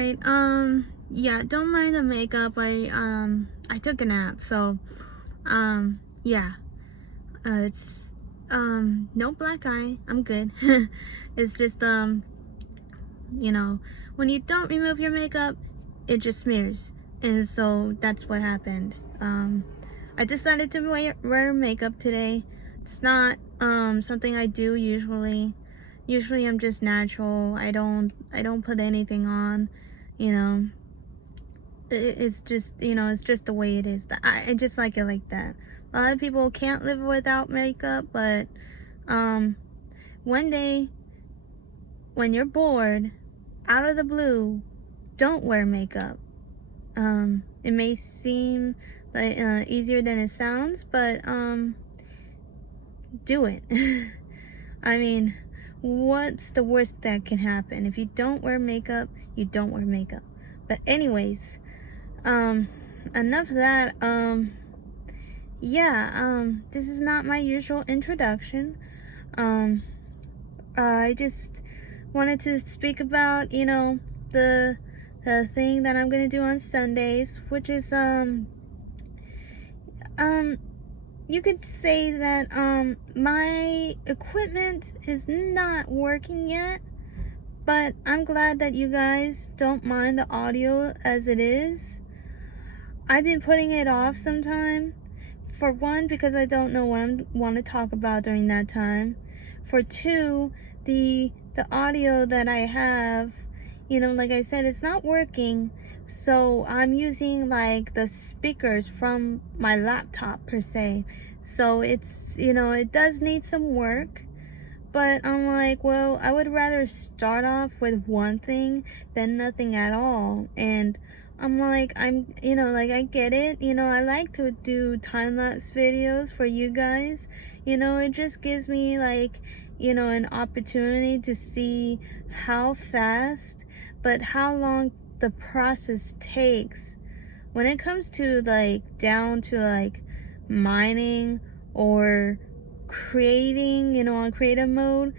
right. Yeah, don't mind the makeup. I took a nap, so yeah. It's no black eye. I'm good. It's just you know, when you don't remove your makeup, it just smears. And so that's what happened. I decided to wear makeup today. It's not something I do usually. Usually I'm just natural. I don't put anything on, you know. It's just, it's just the way it is. I just like it like that. A lot of people can't live without makeup, but um one day when you're bored, out of the blue, don't wear makeup. It may seem like easier than it sounds, but do it. I mean, what's the worst that can happen? If you don't wear makeup, you don't wear makeup. But anyways, um enough of that. Yeah, this is not my usual introduction. um I just wanted to speak about, the thing that I'm gonna do on Sundays, which is um you could say that my equipment is not working yet, but I'm glad that you guys don't mind the audio as it is. I've been putting it off sometime. For one, because I don't know what I want to talk about during that time. For two, the audio that I have, like I said, it's not working. So I'm using like the speakers from my laptop per se. So it's, it does need some work. But I'm like, well, I would rather start off with one thing than nothing at all. And I'm like, like, I get it. I like to do time-lapse videos for you guys. It just gives me, like, an opportunity to see how fast, but how long the process takes. When it comes to, like, down to, like, mining or creating, on creative mode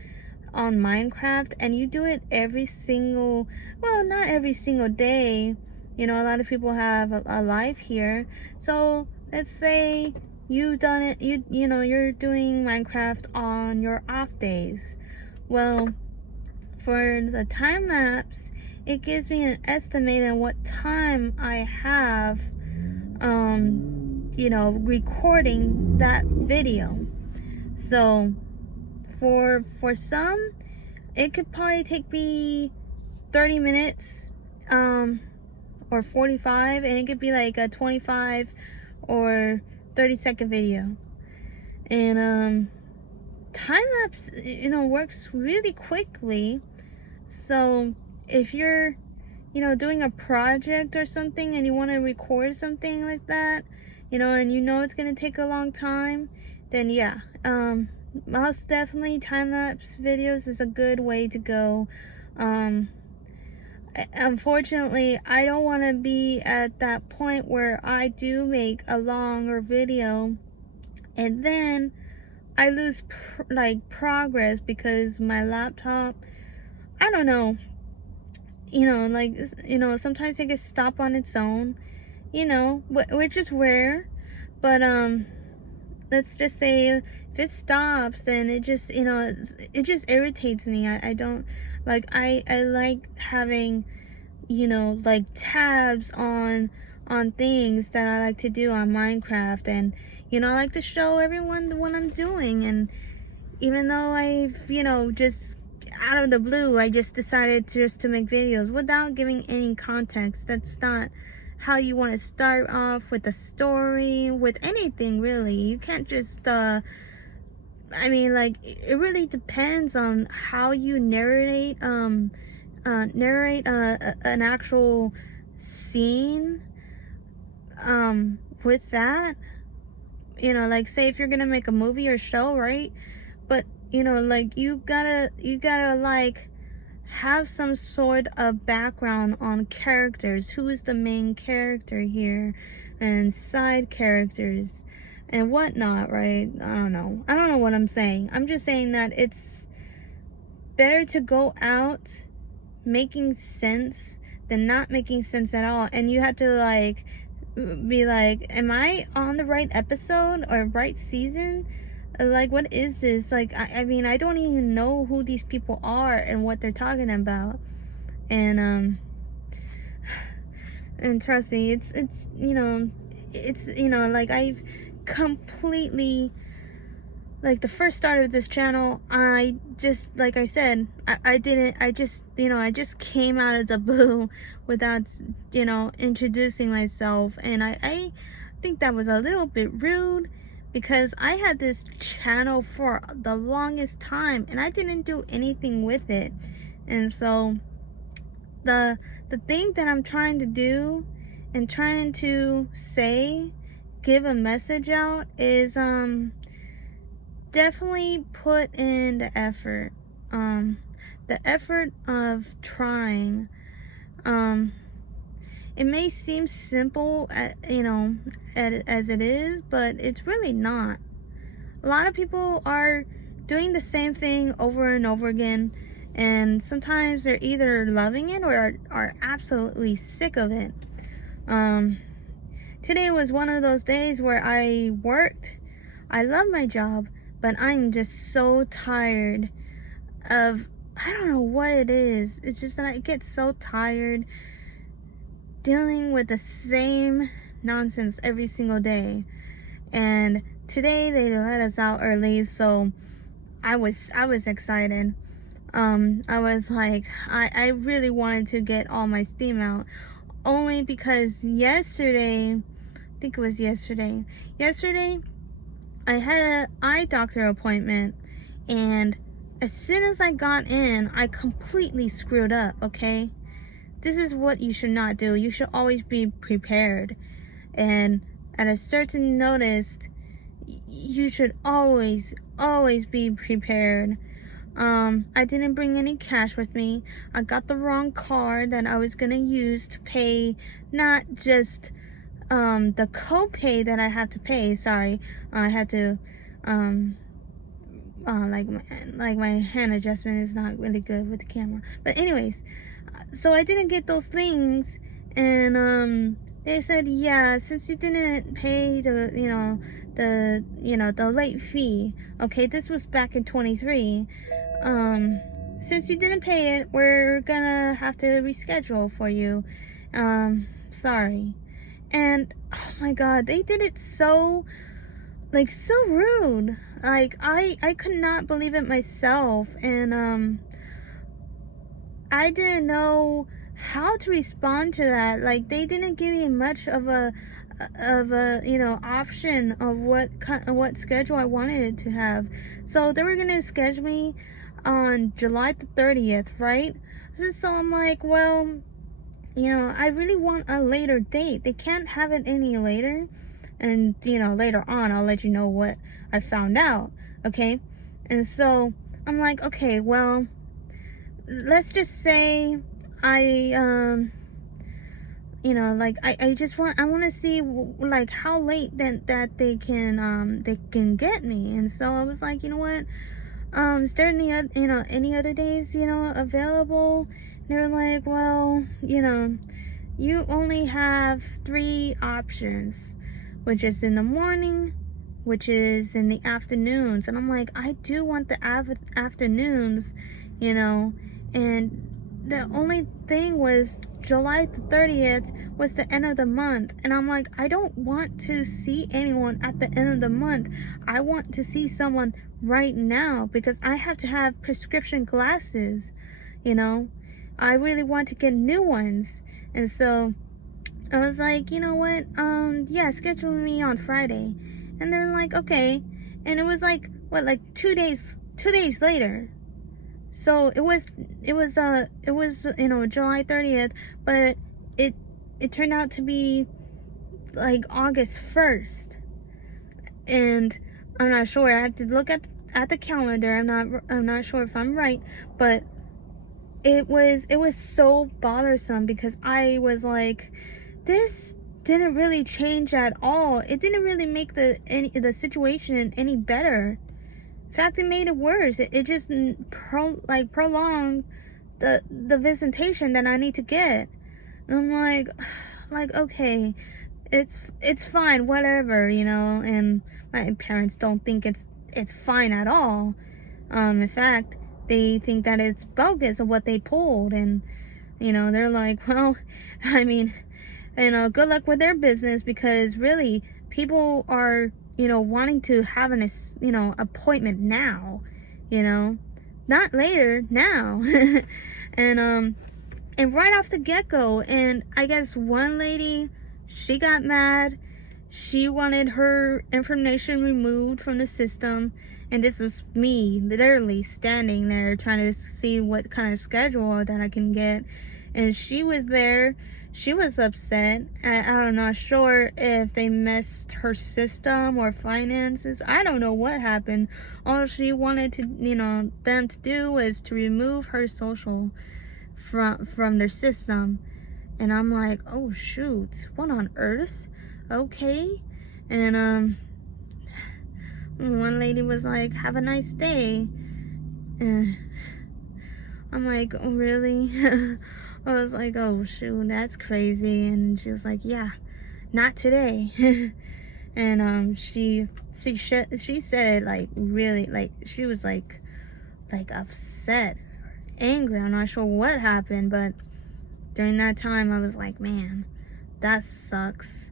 on Minecraft, and you do it every single, well, not every single day. A lot of people have a life here. So let's say you've done it, you're doing Minecraft on your off days. Well, for the time lapse, it gives me an estimate on what time I have recording that video. So for some, it could probably take me 30 minutes or 45, and it could be like a 25 or 30-second video. And time lapse, works really quickly. So if you're, doing a project or something and you want to record something like that, and it's going to take a long time, then yeah, most definitely time-lapse videos is a good way to go. Unfortunately, I don't want to be at that point where I do make a longer video and then I lose progress because my laptop, I don't know, sometimes it gets stop on its own, which is rare. But let's just say if it stops, then it just, it just irritates me. I don't like, I like having, like tabs on things that I like to do on Minecraft, and I like to show everyone what I'm doing. And even though I've, just out of the blue, I just decided to make videos without giving any context. That's not how you want to start off with a story, with anything really. You can't just I mean, like, it really depends on how you narrate an actual scene with that. Like, say if you're gonna make a movie or show, right? But like, you gotta like have some sort of background on characters. Who is the main character here, and side characters and whatnot, right? I don't know what I'm saying. I'm just saying that it's better to go out making sense they're not making sense at all, and you have to like be like, am I on the right episode or right season? Like, what is this? Like, I mean, I don't even know who these people are and what they're talking about. And and trust me, it's like, I've completely, like, the first start of this channel, I just, like I said, I just came out of the blue without, introducing myself. And I think that was a little bit rude, because I had this channel for the longest time and I didn't do anything with it. And so the thing that I'm trying to do and trying to say, give a message out, is definitely put in the effort. The effort of trying. It may seem simple, as it is, but it's really not. A lot of people are doing the same thing over and over again, and sometimes they're either loving it or are absolutely sick of it. Today was one of those days where I worked. I love my job, but I'm just so tired of, I don't know what it is. It's just that I get so tired dealing with the same nonsense every single day. And today they let us out early, so I was excited. I was like, I really wanted to get all my steam out, only because yesterday I had an eye doctor appointment, and as soon as I got in, I completely screwed up. Okay, this is what you should not do. You should always be prepared, and at a certain notice, you should always be prepared. I didn't bring any cash with me. I got the wrong card that I was gonna use to pay, not just the copay that I have to pay. Sorry, I had to like my hand adjustment is not really good with the camera. But anyways, so I didn't get those things, and they said, yeah, since you didn't pay the late fee. Okay, this was back in 23. Since you didn't pay it, we're gonna have to reschedule for you. Sorry. And oh my god, they did it so rude. Like, I could not believe it myself. And I didn't know how to respond to that. Like, they didn't give me much of a option of what schedule I wanted to have. So they were gonna schedule me on July the 30th, right? And so I'm like, well, I really want a later date. They can't have it any later. And later on I'll let you know what I found out. Okay? And so I'm like, okay, well, let's just say I I want to see like how late that they can get me. And so I was like, you know what, is there any other days available? And they were like, well, you only have 3 options, which is in the morning, which is in the afternoons. And I'm like, I do want the afternoons, and the only thing was July the 30th was the end of the month. And I'm like, I don't want to see anyone at the end of the month. I want to see someone right now, because I have to have prescription glasses. I really want to get new ones. And so I was like, you know what, yeah, schedule me on Friday. And they're like, okay. And it was like, what, like 2 days later. So it was July 30th, but it turned out to be like August 1st. And I'm not sure. I have to look at the calendar. I'm not sure if I'm right, but it was so bothersome, because I was like, this didn't really change at all. It didn't really make the situation any better. In fact, it made it worse. It just prolonged the visitation that I need to get. I'm like, okay, it's fine, whatever, and my parents don't think it's fine at all. In fact, they think that it's bogus of what they pulled, and they're like, well, I mean, good luck with their business, because really people are, wanting to have an appointment now, not later, now. and and right off the get-go, and I guess one lady, she got mad. She wanted her information removed from the system, and this was me literally standing there trying to see what kind of schedule that I can get. And she was there. She was upset. I'm not sure if they messed her system or finances. I don't know what happened. All she wanted to, them to do was to remove her social from their system. And I'm like, oh shoot, what on earth? Okay. And one lady was like, have a nice day. And I'm like, oh really? I was like, oh shoot, that's crazy. And she was like, yeah, not today. And she said it like really, like she was like upset, angry. I'm not sure what happened, but during that time I was like, man, that sucks.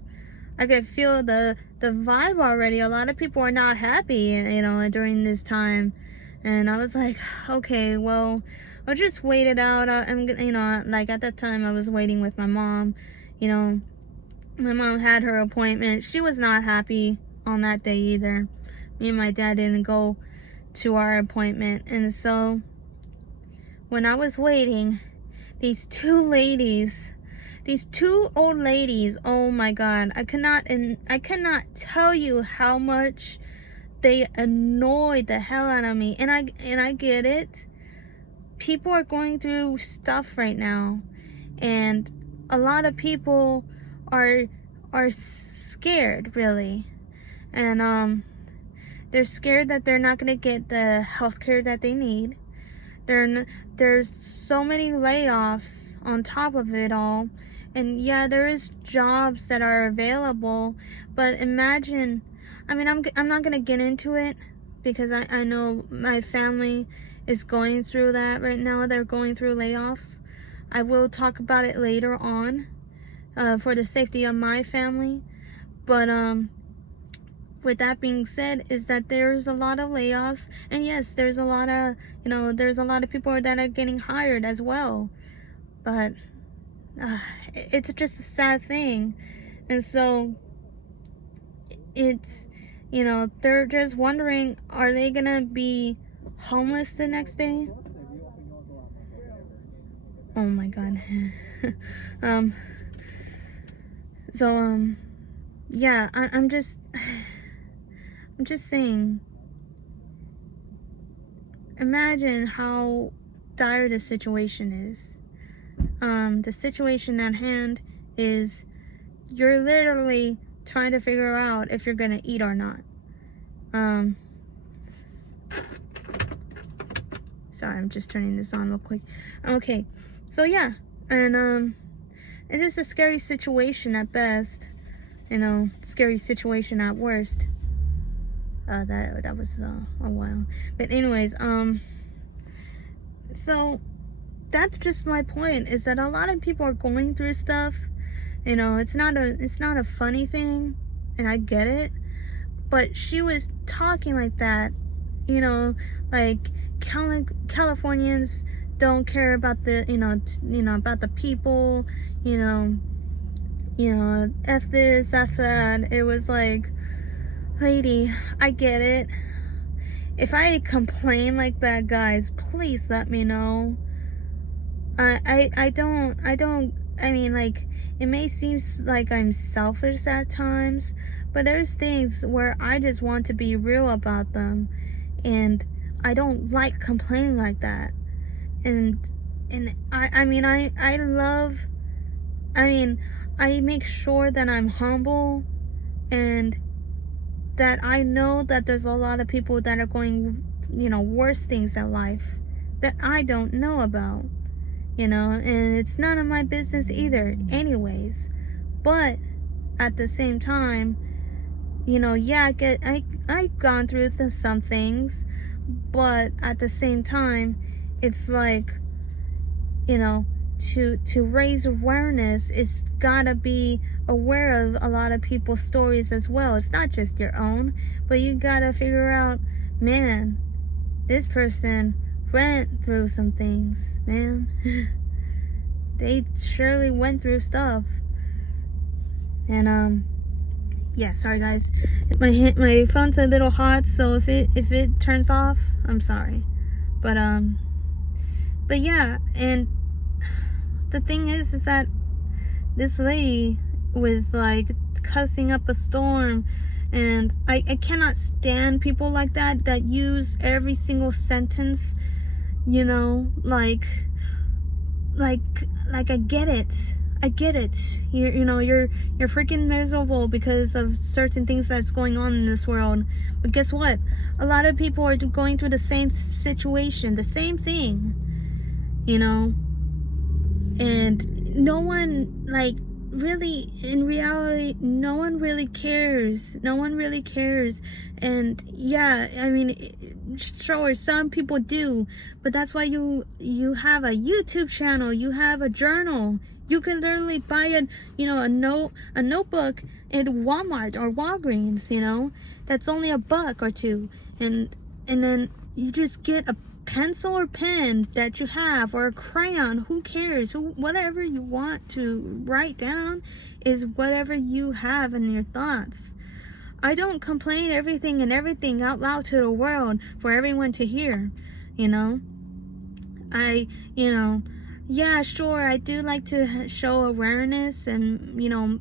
I could feel the vibe already. A lot of people are not happy, during this time. And I was like, okay, well, I'll just wait it out. I'm, like at that time I was waiting with my mom. My mom had her appointment. She was not happy on that day either. Me and my dad didn't go to our appointment. And so when I was waiting, these two old ladies, oh my god, I cannot tell you how much they annoyed the hell out of me. And I get it. People are going through stuff right now, and a lot of people are scared, really. And they're scared that they're not going to get the health care that they need. There's so many layoffs on top of it all. And yeah, there is jobs that are available, but imagine, I mean, I'm not going to get into it, because I know my family is going through that right now. They're going through layoffs. I will talk about it later on, for the safety of my family. But with that being said, is that there's a lot of layoffs, and yes, there's a lot of people that are getting hired as well. But it's just a sad thing. And so it's, they're just wondering, are they gonna be homeless the next day? Oh my god. Yeah, I'm just saying, imagine how dire the situation is. The situation at hand is, you're literally trying to figure out if you're gonna eat or not. Sorry, I'm just turning this on real quick. Okay, so yeah, and it is a scary situation at best, scary situation at worst. That was a while, but anyways, so that's just my point, is that a lot of people are going through stuff. It's not a funny thing, and I get it, but she was talking like that, like Californians don't care about the about the people, F this, F that. It was like, lady, I get it. If I complain like that, guys, please let me know. I mean, like, it may seem like I'm selfish at times, but there's things where I just want to be real about them, and I don't like complaining like that. And I make sure that I'm humble, and that I know that there's a lot of people that are going, worse things in life that I don't know about. you know, and it's none of my business either anyways. But at the same time, you know, yeah, I've gone through some things, but at the same time, it's like, you know, to raise awareness, it's gotta be aware of a lot of people's stories as well. It's not just your own, but you gotta figure out, man, this person went through some things, man. They surely went through stuff. And yeah, sorry guys, my phone's a little hot, so if it turns off, I'm sorry. But yeah, and the thing is that this lady was like cussing up a storm, and I cannot stand people like that use every single sentence, you know, like I get it. You know, you're freaking miserable because of certain things that's going on in this world. But guess what? A lot of people are going through the same situation, the same thing, you know. And no one, like, really, in reality, no one really cares. No one really cares. And yeah, I mean, sure, some people do, but that's why you have a YouTube channel, you have a journal. You can literally buy a notebook at Walmart or Walgreens, you know, that's only $1 or $2, and then you just get a pencil or pen that you have, or a crayon, who cares, whatever you want to write down is whatever you have in your thoughts. I don't complain everything out loud to the world for everyone to hear, you know. Yeah, sure, I do like to show awareness and, you know,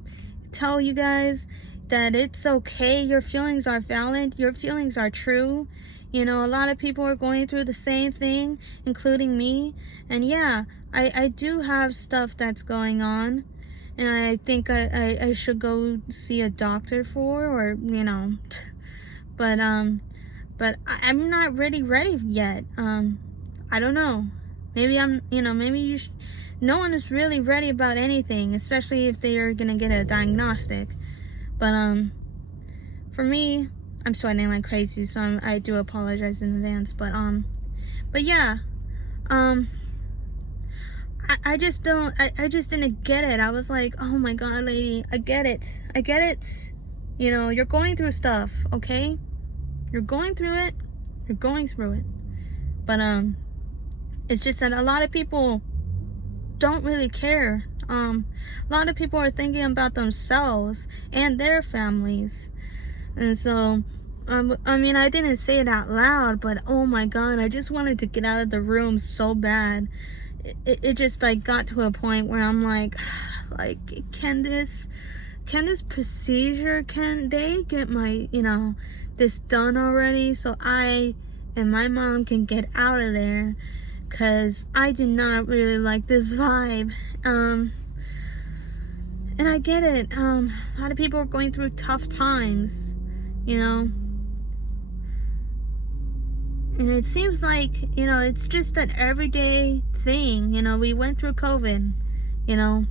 tell you guys that it's okay, your feelings are valid, your feelings are true. You know, a lot of people are going through the same thing, including me. And yeah, I do have stuff that's going on, and I think I should go see a doctor for, or, you know, but I'm not ready yet. I don't know. Maybe maybe no one is really ready about anything, especially if they're gonna get a diagnostic. But for me, I'm sweating like crazy, so I do apologize in advance. But yeah, I just didn't get it. I was like, oh my god, lady, I get it. You know, you're going through stuff, okay? You're going through it. But it's just that a lot of people don't really care. A lot of people are thinking about themselves and their families. And so, I mean, I didn't say it out loud, but oh my god, I just wanted to get out of the room so bad. It just like got to a point where I'm like, can this procedure, can they get my, you know, this done already, so I and my mom can get out of there, because I do not really like this vibe. And I get it. A lot of people are going through tough times, you know. And it seems like, you know, it's just an everyday thing. You know, we went through COVID, you know.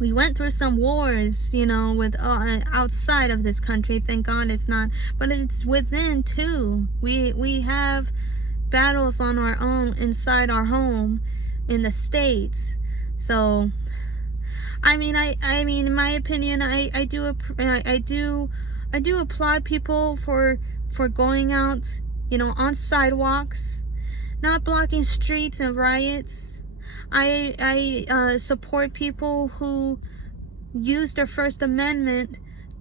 We went through some wars, you know, with outside of this country. Thank God it's not, but it's within too. We have battles on our own inside our home in the States. So I mean, in my opinion, I do applaud people for going out, you know, on sidewalks, not blocking streets and riots. I support people who use their First Amendment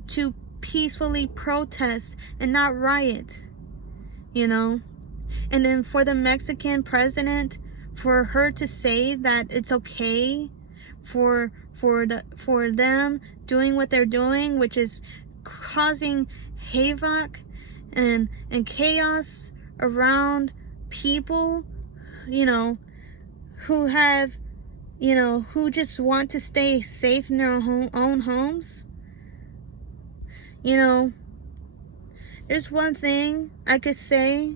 to peacefully protest and not riot, you know. And then for the Mexican president, for her to say that it's okay for them doing what they're doing, which is causing havoc and chaos around people, you know, who have, you know, who just want to stay safe in their own homes. You know, there's one thing I could say,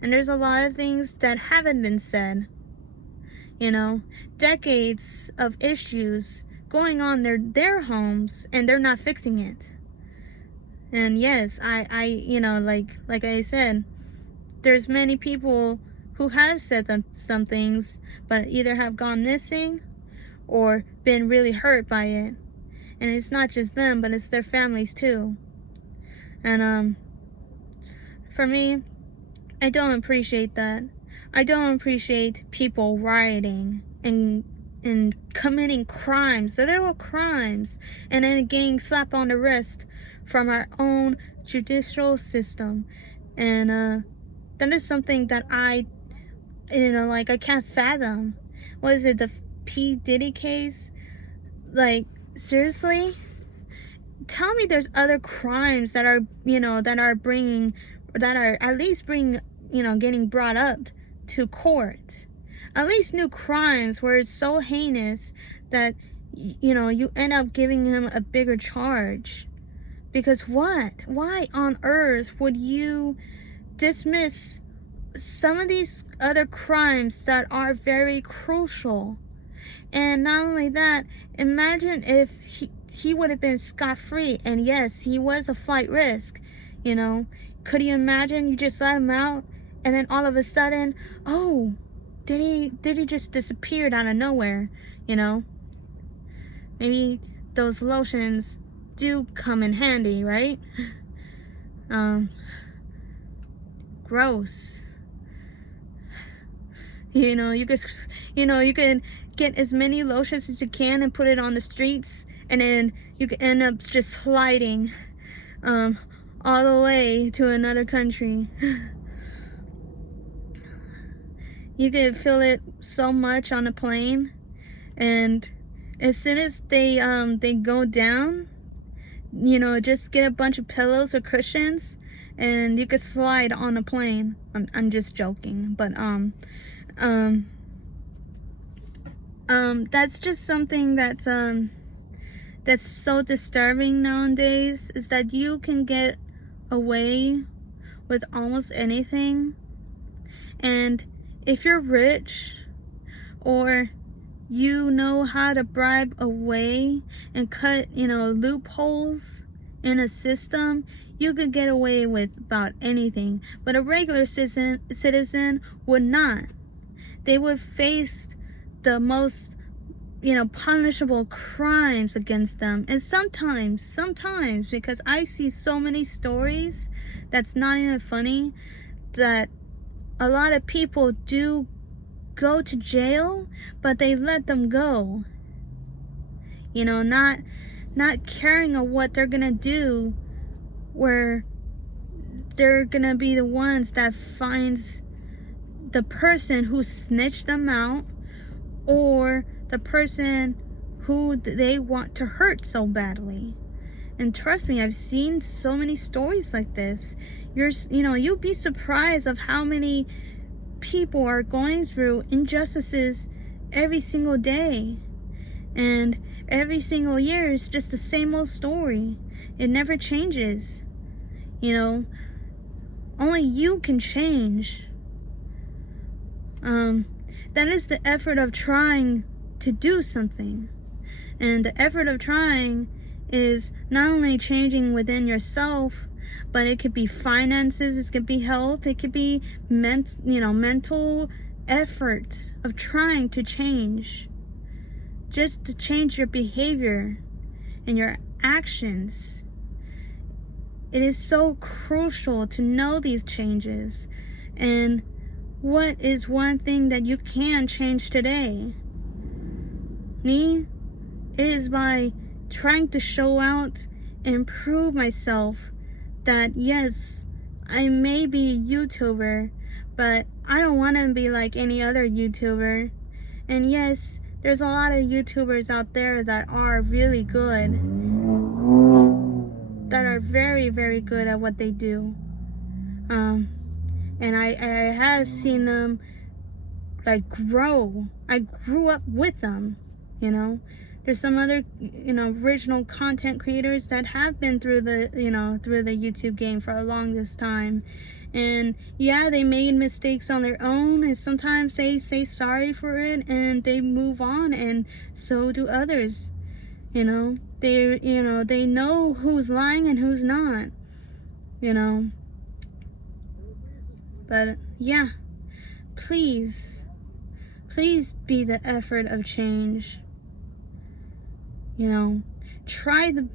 and there's a lot of things that haven't been said. you know, decades of issues going on their homes, and they're not fixing it. And yes, I you know, like I said, there's many people who have said some things, but either have gone missing or been really hurt by it. And it's not just them, but it's their families too. And for me, I don't appreciate that. I don't appreciate people rioting and committing crimes, little crimes, and then getting slapped on the wrist from our own judicial system. And that is something that I can't fathom. What is it, the P. Diddy case? Like, seriously? Tell me there's other crimes that are, that are at least getting brought up to court. At least new crimes where it's so heinous that, you end up giving him a bigger charge. Because what? Why on earth would you dismiss some of these other crimes that are very crucial? And not only that, imagine if he would have been scot-free. And yes, he was a flight risk, Could you imagine you just let him out and then all of a sudden, oh, did he just disappeared out of nowhere, Maybe those lotions do come in handy, right? Gross. You can get as many lotions as you can and put it on the streets, and then you can end up just sliding all the way to another country. You can feel it so much on the plane, and as soon as they go down, just get a bunch of pillows or cushions and you could slide on a plane. I'm just joking, but that's just something that's so disturbing nowadays, is that you can get away with almost anything. And if you're rich, or you know how to bribe away and cut, loopholes in a system, you could get away with about anything. But a regular citizen would not. They would face the most, punishable crimes against them. And sometimes, because I see so many stories that's not even funny, that a lot of people do go to jail, but they let them go. Not caring of what they're gonna do, where they're gonna be the ones that finds the person who snitched them out, or the person who they want to hurt so badly. And trust me, I've seen so many stories like this. You'd be surprised of how many people are going through injustices every single day, and every single year is just the same old story. It never changes. Only you can change. That is the effort of trying to do something. And the effort of trying is not only changing within yourself, but it could be finances, it could be health, it could be mental effort of trying to change. Just to change your behavior and your actions. It is so crucial to know these changes. And what is one thing that you can change today? Me? It is by trying to show out and prove myself that yes, I may be a YouTuber, but I don't want to be like any other YouTuber. And yes, there's a lot of YouTubers out there that are really good, that are very, very good at what they do. And I have seen them grow. I grew up with them, There's some other, original content creators that have been through the, through the YouTube game for a longest time. And yeah, they made mistakes on their own, and sometimes they say sorry for it and they move on, and so do others. They know who's lying and who's not, But yeah, please be the effort of change. Try the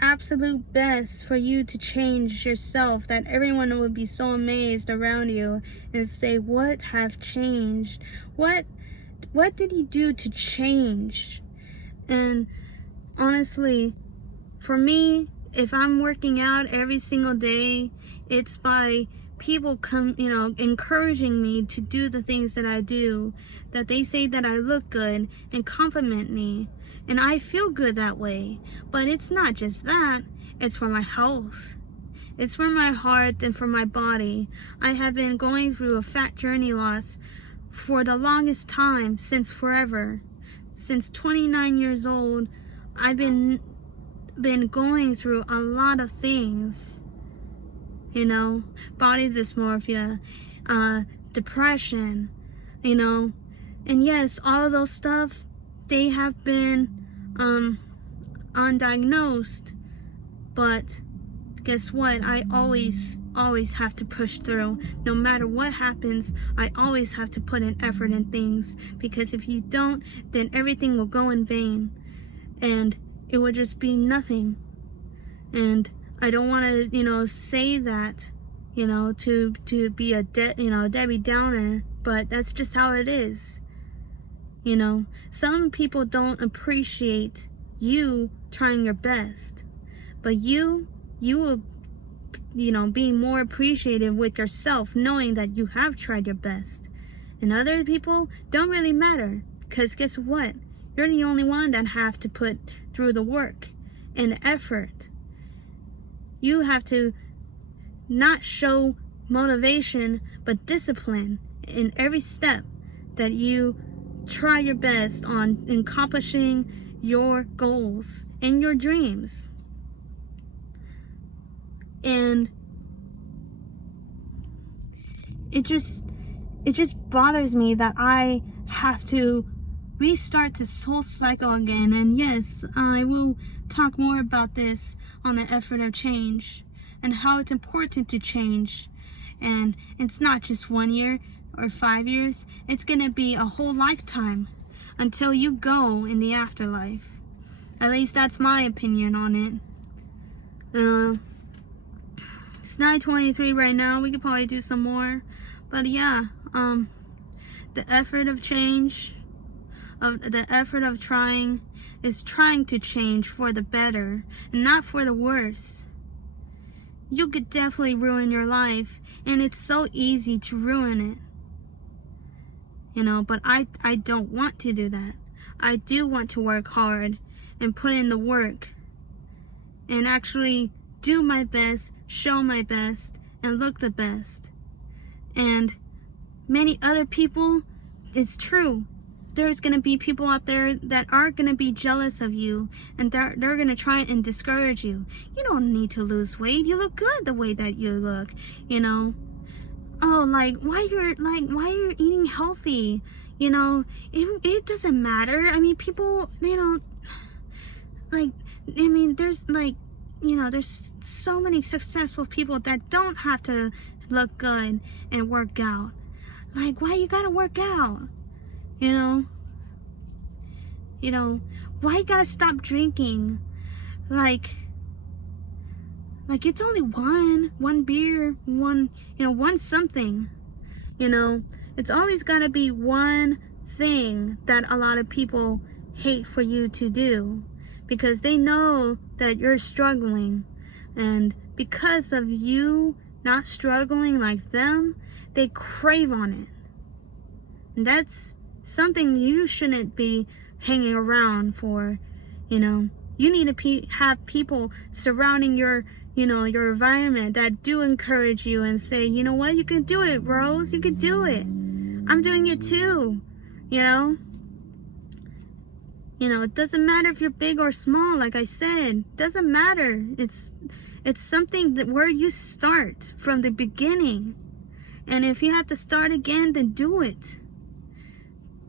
absolute best for you to change yourself, that everyone would be so amazed around you and say, what have changed? What did you do to change? And honestly, for me, if I'm working out every single day, it's by people encouraging me to do the things that I do, that they say that I look good and compliment me. And I feel good that way. But it's not just that. It's for my health. It's for my heart and for my body. I have been going through a fat journey loss for the longest time, since forever. Since 29 years old, I've been going through a lot of things. Body dysmorphia, depression, and yes, all of those stuff, they have been undiagnosed, but guess what? I always have to push through. No matter what happens, I always have to put in effort in things, because if you don't, then everything will go in vain and it will just be nothing. And I don't want to say that to be a Debbie Downer, but that's just how it is. Some people don't appreciate you trying your best, but you will be more appreciative with yourself, knowing that you have tried your best. And other people don't really matter, because guess what? You're the only one that have to put through the work and the effort. You have to not show motivation, but discipline in every step that you try your best on accomplishing your goals and your dreams. And it just bothers me that I have to restart this whole cycle again. And yes, I will talk more about this on the effort of change and how it's important to change. And it's not just 1 year or 5 years, it's gonna be a whole lifetime until you go in the afterlife. At least that's my opinion on it. It's 9:23 right now. We could probably do some more, but yeah, the effort of change, the effort of trying, is trying to change for the better and not for the worse. You could definitely ruin your life, and it's so easy to ruin it. But I don't want to do that. I do want to work hard and put in the work and actually do my best, show my best, and look the best. And many other people, it's true, there's going to be people out there that are going to be jealous of you, and they're going to try and discourage you. You don't need to lose weight. You look good the way that you look, Oh, why you're eating healthy? It doesn't matter. I mean, people, there's there's so many successful people that don't have to look good and work out. Why you gotta work out? Why you gotta stop drinking? It's only one beer, one something. It's always gotta be one thing that a lot of people hate for you to do, because they know that you're struggling, and because of you not struggling like them, they crave on it. And that's something you shouldn't be hanging around for. You need to have people surrounding your environment that do encourage you and say, you know what, you can do it, Rose, you can do it. I'm doing it too. You know, it doesn't matter if you're big or small, like I said. It doesn't matter. It's something that where you start from the beginning. And if you have to start again, then do it.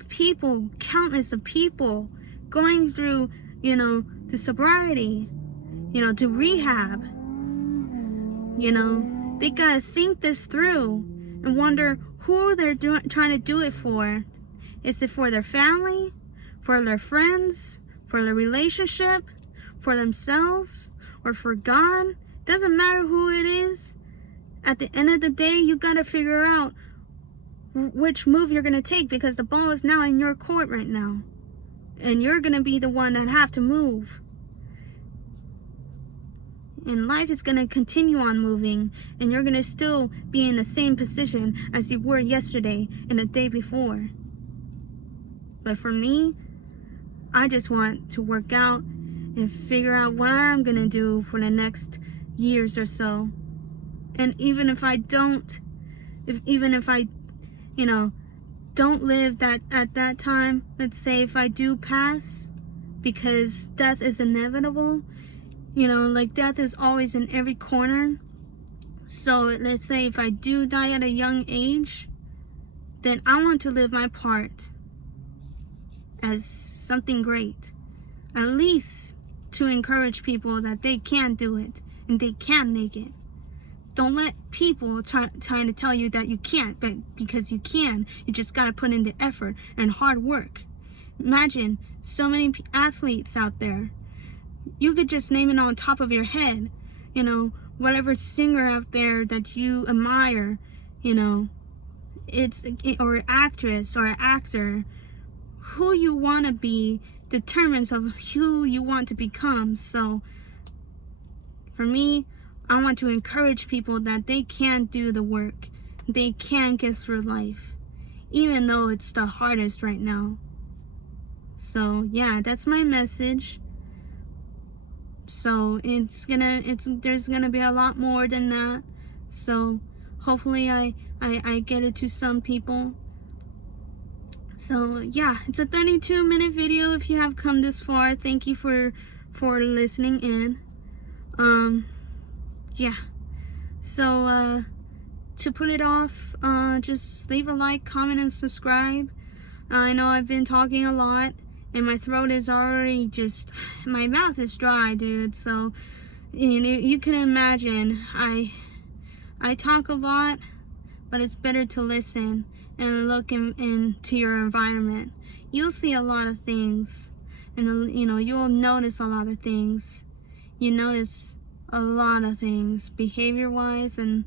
People, countless of people going through, you know, to sobriety, you know, to rehab, you know, they gotta think this through and wonder who they're trying to do it for. Is it for their family, for their friends, for their relationship, for themselves, or for God? Doesn't matter who it is. At the end of the day, you gotta figure out which move you're gonna take, because the ball is now in your court right now, and you're gonna be the one that have to move. And life is gonna continue on moving, and you're gonna still be in the same position as you were yesterday and the day before. But for me, I just want to work out and figure out what I'm gonna do for the next years or so. And even if I don't, even if I, you know, don't live that at that time, let's say if I do pass, because death is inevitable, you know, like death is always in every corner. So let's say if I do die at a young age, then I want to live my part as something great, at least to encourage people that they can do it and they can make it. Don't let people trying to tell you that you can't, but because you can, you just got to put in the effort and hard work. Imagine so many athletes out there. You could just name it on top of your head, you know, whatever singer out there that you admire, you know, or actress or actor. Who you want to be determines of who you want to become. So for me, I want to encourage people that they can do the work. They can get through life, even though it's the hardest right now. So yeah, that's my message. So there's gonna be a lot more than that. So hopefully I get it to some people. So yeah, it's a 32-minute video. If you have come this far, thank you for listening in. Yeah, so to put it off, just leave a like, comment, and subscribe. I know I've been talking a lot, and my throat is already my mouth is dry, dude. So you can imagine, I talk a lot, but it's better to listen and look into your environment. You'll see a lot of things, and you know, you'll notice a lot of things. You notice a lot of things, behavior wise and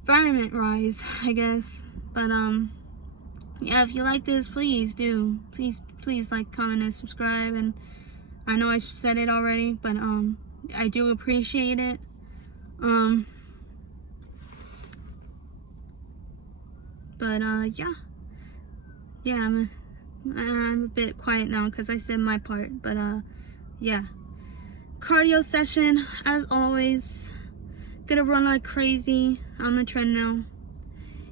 environment wise, I guess. But yeah, if you like this, please like, comment, and subscribe. And I know I said it already, but I do appreciate it. But yeah, I'm a bit quiet now because I said my part. But yeah, cardio session as always. Gonna run like crazy on the treadmill,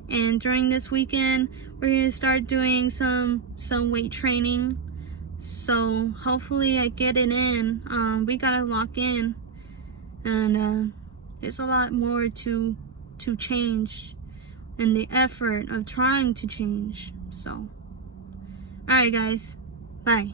and during this weekend we're gonna start doing some weight training. So hopefully I get it in. We gotta lock in, and there's a lot more to change, and the effort of trying to change. So alright guys, bye.